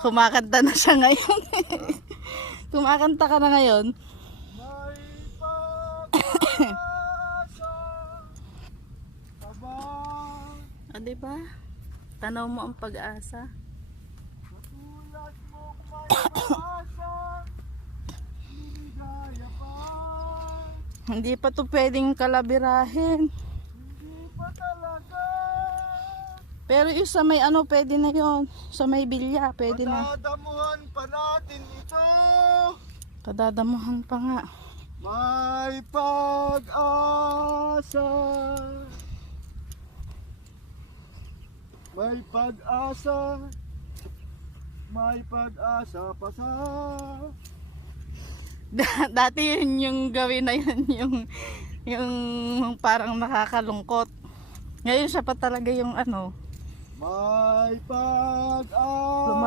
Kumakanta na siya ngayon. Kumakanta ka na ngayon. May pag-asa habang Ah, diba? Tanaw mo ang pag-asa. katulad mong may pag-asa, liligaya pa. Hindi pa to pwedeng kalabirahin. Hindi pa talaga. Pero yung sa may ano, pwede na yon. Sa may bilya, pwede na. Padadamuhan pa natin ito. Padadamuhan pa nga. May pag-asa. May pag-asa. May pag-asa pa sa Dati yun yung gawin na yun, yung parang nakakalungkot. Ngayon siya pa talaga yung ano. may pag-asa.